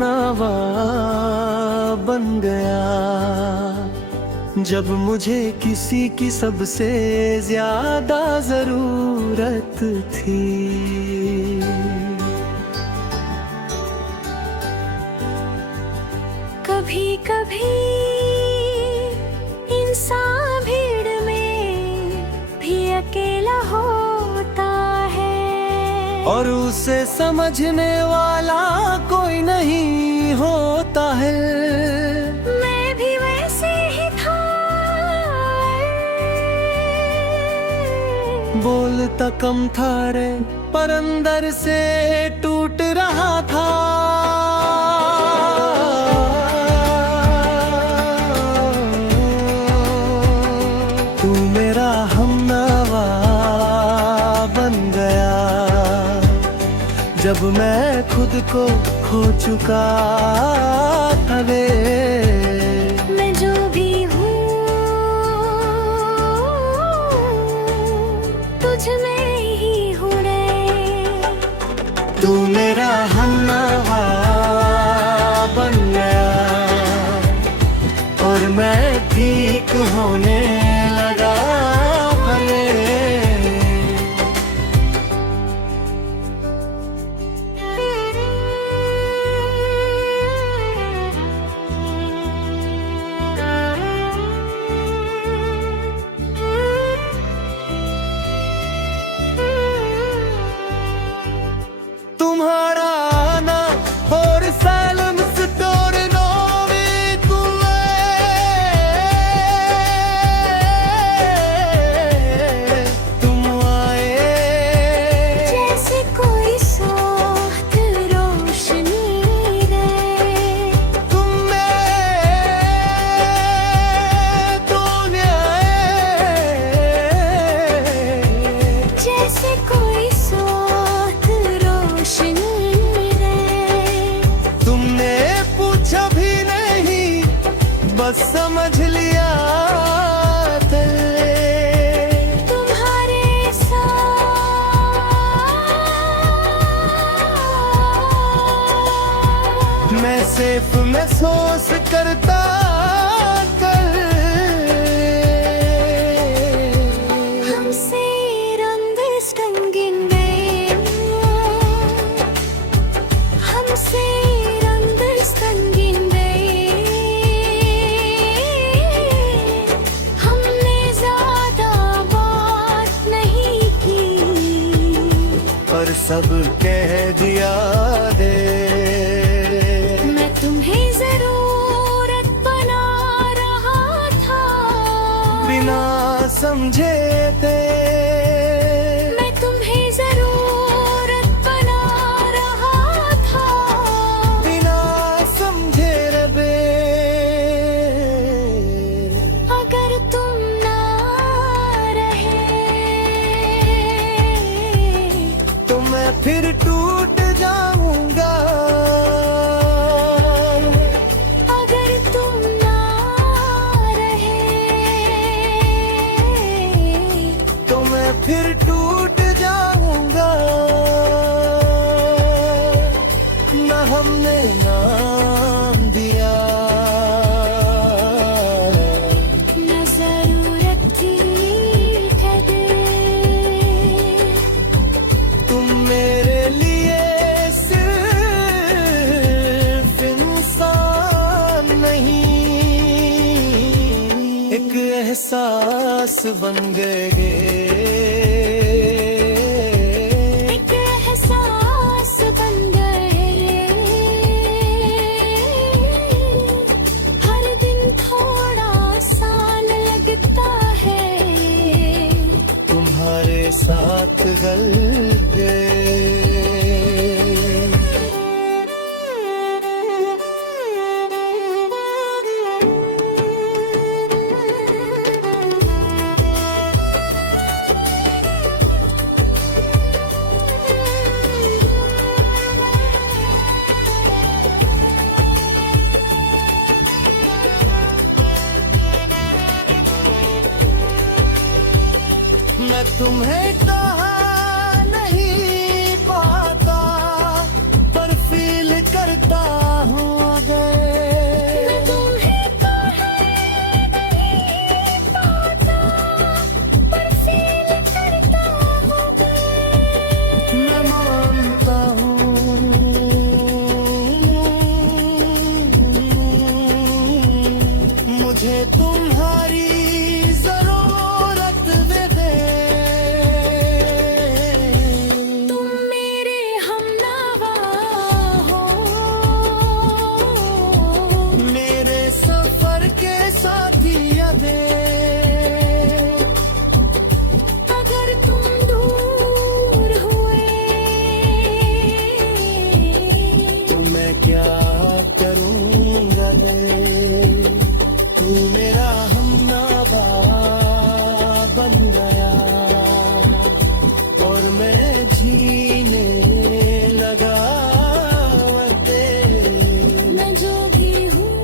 हमनवा बन गया जब मुझे किसी की सबसे ज्यादा जरूरत थी। कभी कभी इंसान भीड़ में भी अकेला होता है और उसे समझने वाला कोई नहीं होता है। मैं भी वैसे ही था, बोलता कम था रे पर अंदर से टूट रहा था। तू मेरा हमनवा बन गया जब मैं खुद को खो चुका था रे। मैं जो भी हूँ तुझ में ही हूँ रे। तू मेरा हमनवा बन गया और मैं ठीक होने लगा भले। तुम्हारा आना और सालम स्टोर नोवी तुम आए जैसे कोई साथ रोशनी रे। तुम में जैसे कोई साथ रोशनी रे। तुमने पूछा भी नहीं बस समझ लिया था। तुम्हारे साथ मैं सिर्फ महसूस करता कर हमसे understanding हमसे understanding हमने ज्यादा बात नहीं की पर सब कह दिया दे। मैं तुम्हें जरूरत बना रहा था बिना समझे थे मैं तुम्हें जरूरत बना रहा था बिना समझे रबे। अगर तुम ना रहे तो मैं फिर टूट जाऊंगा। अगर तुम ना रहे तो मैं फिर टूट जाऊंगा। न हमने नाम दिया न जरूरत थी ठहरे। तुम मेरे लिए सिर्फ इंसान नहीं एक एहसास बन गए। एक एहसास बन गए। हर दिन थोड़ा आसान लगता है तुम्हारे साथ गल गए। मैं तुम्हें कहा नहीं पाता पर फील करता हूँ मुझे तुम्हारी जरूरत में दे। तुम मेरे हमनवा हो, मेरे सफर के साथी अदे। अगर तुम दूर हुए तो मैं क्या करूँगा रे। तू मेरा हमनवा बन गया और मैं जीने लगा तेरे। मैं जो भी हूँ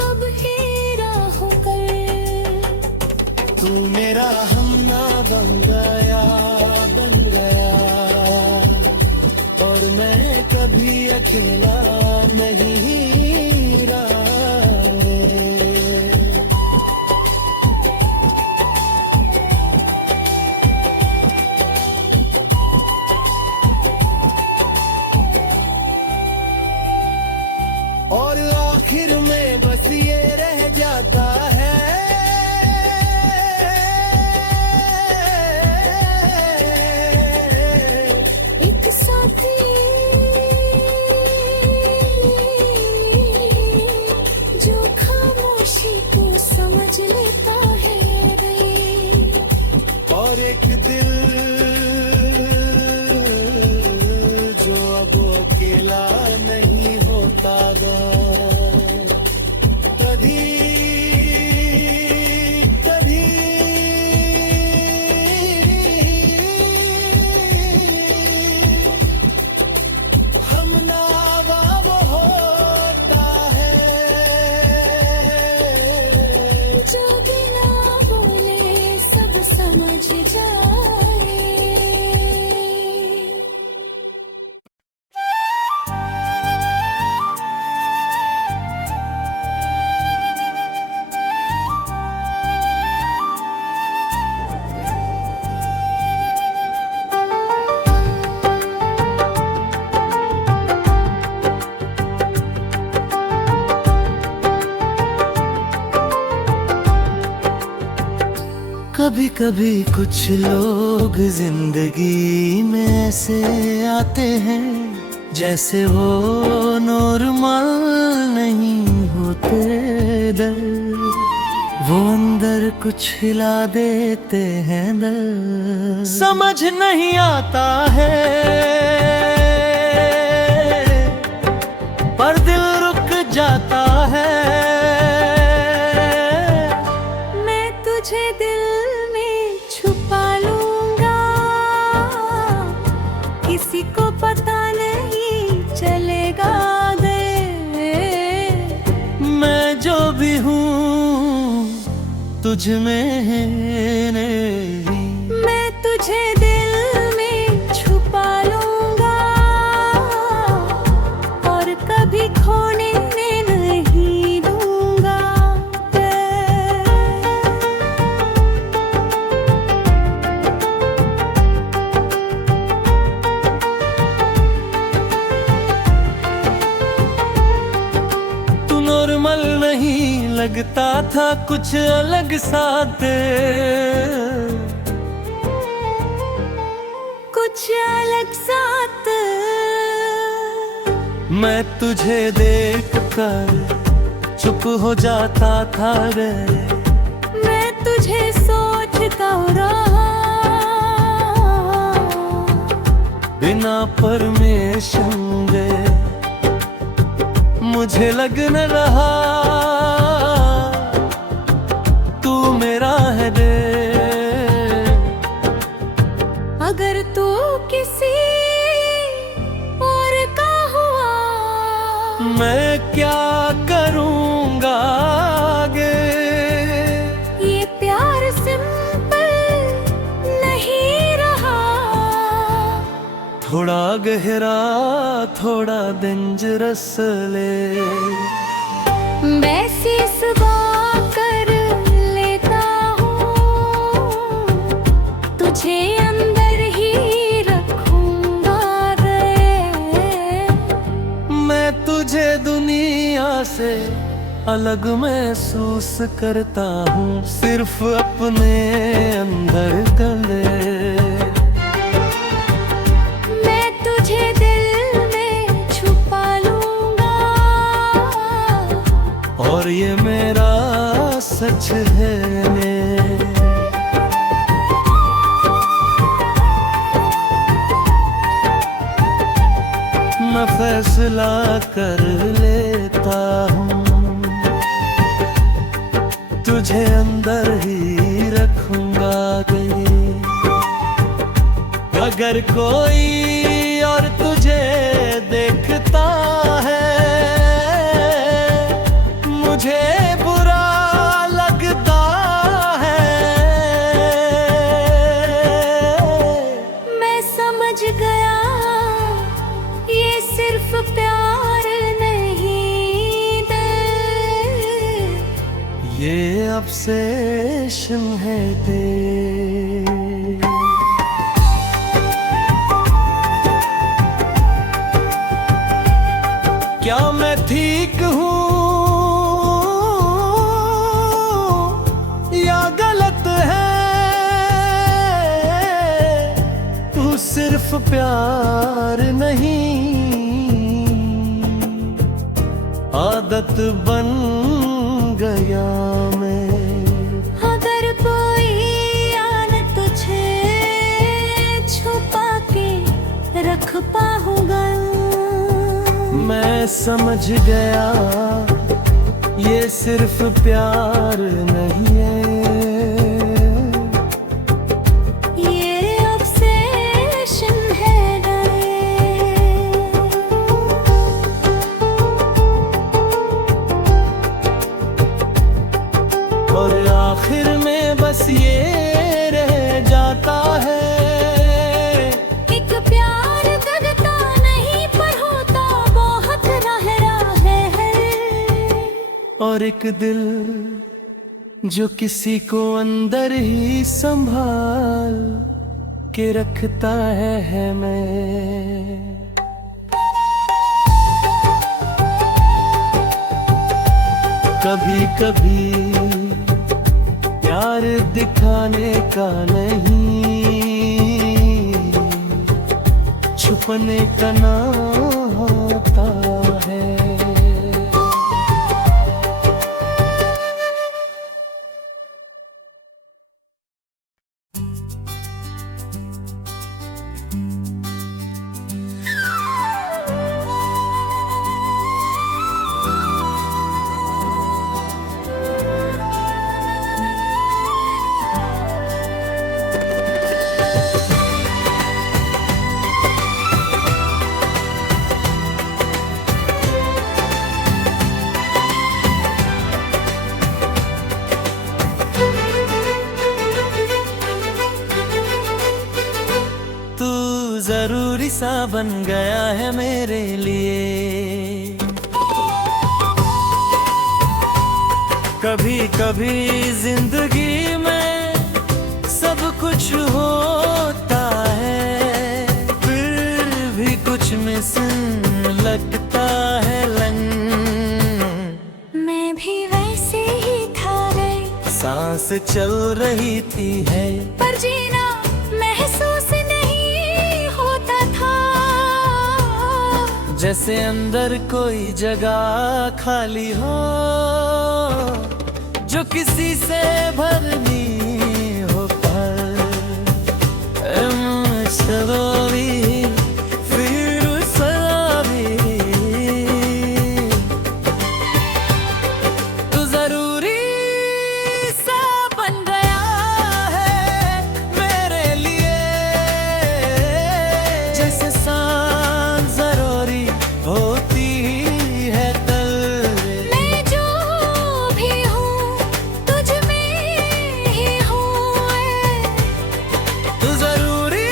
कब हेरा होकर, तू मेरा हमना बन गया और मैं कभी अकेला नहीं रहा। और आखिर में बस ये रह जाता है एक साथी जो खामोशी को समझ लेता है रे। और एक दिल जो अब अकेला नहीं होता गा। कभी कभी हमनवा वो होता है जो बिना बोले सब समझ जाए। कभी कभी कुछ लोग जिंदगी में ऐसे आते हैं जैसे वो नॉर्मल नहीं होते। दर वो अंदर कुछ हिला देते हैं दर समझ नहीं आता है पर दिल रुक जाता है। मैं तुझे दिल में छुपा लूंगा, किसी को पता नहीं चलेगा दे। मैं जो भी हूँ तुझ में है नहीं। मैं तुझे दिल में छुपा लूंगा और कभी खोने नहीं दूंगा। तू नॉर्मल नहीं लगता था कुछ अलग सा दे। कुछ अलग साथ मैं तुझे देख कर चुप हो जाता था रे। मैं तुझे सोचता रहा, बिना परमिशन दे मुझे लग न रहा तू मेरा है दे। अगर तू किसी और का हुआ मैं क्या करूँगा आगे। ये प्यार सिंपल नहीं रहा। थोड़ा गहरा थोड़ा डेंजरस ले। वैसी सुबह कर लेता हूँ, तुझे अंदर ही रखूंगा रे। मैं तुझ तुझे दुनिया से अलग महसूस करता हूँ, सिर्फ अपने अंदर तले। मैं तुझे दिल में छुपा लूंगा, और ये मेरा सच है। मैं फैसला कर लेता हूँ, तुझे अंदर ही रखूंगा कहीं। अगर कोई और तुझे देखता है, मुझे बुरा लगता है। मैं समझ गया ये सिर्फ प्यार नहीं दिल, ये ऑब्सेशन है तेरे। क्या मैं ठीक हूँ या गलत है? तू सिर्फ प्यार नहीं, आदत बन गया मैं। अगर कोई आन तुझे छुपा के रख पाऊंगा, मैं समझ गया ये सिर्फ प्यार नहीं है, ये ऑब्सेशन है और आखिर में बस ये रह जाता है। एक प्यार दगता नहीं पर होता बहुत रह है, और एक दिल जो किसी को अंदर ही संभाल के रखता है मैं। कभी कभी प्यार दिखाने का नहीं, छुपने का नाम होता है। जरूरी सा बन गया है मेरे लिए। कभी कभी जिंदगी में सब कुछ होता है, फिर भी कुछ मिसिंग लगता है मैं भी वैसे ही था रे, सांस चल रही थी है, पर जीना महसूस नहीं होता था। जैसे अंदर कोई जगह खाली हो जो किसी से भरनी हो पर सलोरी फिर सलोरी तू जरूरी सा बन गया है मेरे लिए। जैसे सांस जरूरी होती है तल, मैं जो भी हूँ तुझ में ही हूँ, तू जरूरी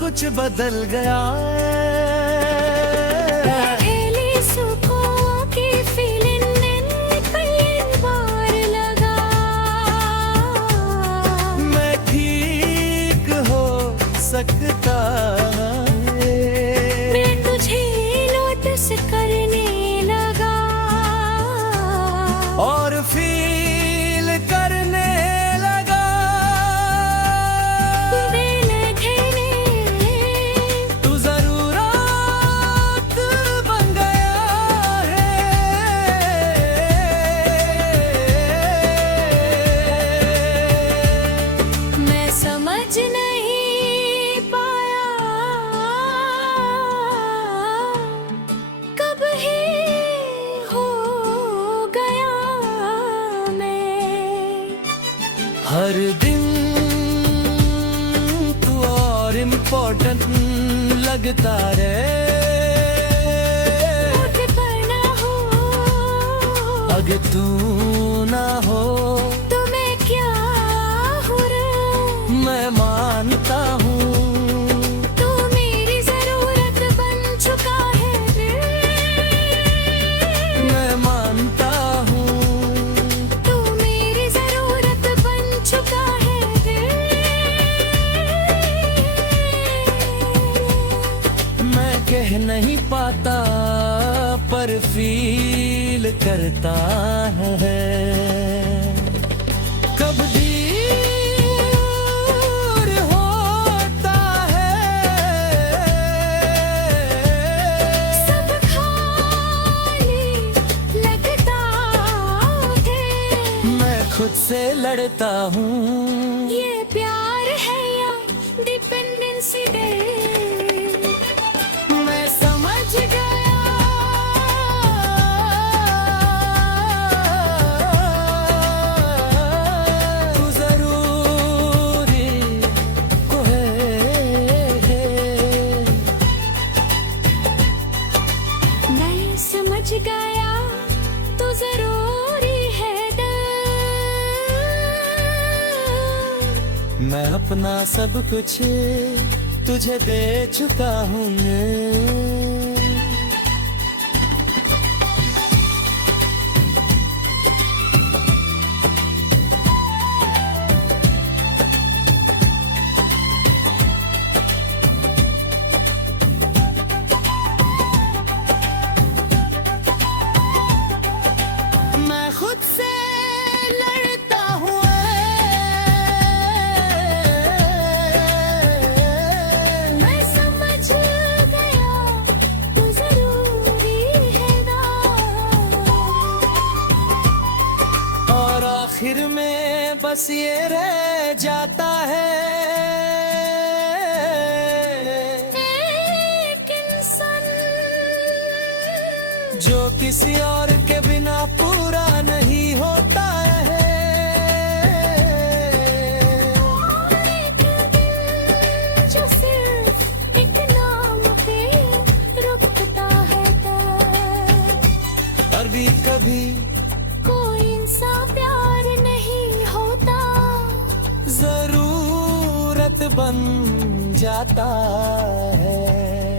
कुछ बदल गया। पहली सुकून की फीलिंग ने कई बार लगा। मैं ठीक हो सकता है। मैं तुझे नोटिस करने लगा और फील करने लगा। दिल घेरे तू जरूरत बन गया है। मैं समझ नहीं पाया कब ही हो गया मैं। हर दिन तू और इम्पोर्टेंट लगता रे। मुझ पर ना हो अगर तू ना हो तो मैं क्या हूँ रे। मैं मानता हूँ। तू मेरी जरूरत बन चुका है दिल। मैं मानता हूँ। तू मेरी जरूरत बन चुका है दिल। मैं कह नहीं पाता पर फील करता है। कब दूर होता है। सब खाली लगता है। मैं खुद से लड़ता हूँ। ये प्यार है या डिपेंडेंसी है। मैं समझ गया। तू जरूरी को है। मैं समझ गया तू जरूरी है दिल। मैं अपना सब कुछ तुझे दे चुका हूँ। मैं खुद से लड़ता हूँ। मैं समझ गया तू जरूरी है ना। और आखिर में बस ये रह जाता है। एक इंसान जो किसी और के बिना पूरा नहीं होता है। एक दिल जो सिर्फ एक नाम पे रुकता है कभी कभी कोई इंसान प्यार नहीं होता। जरूरत बन जाता है।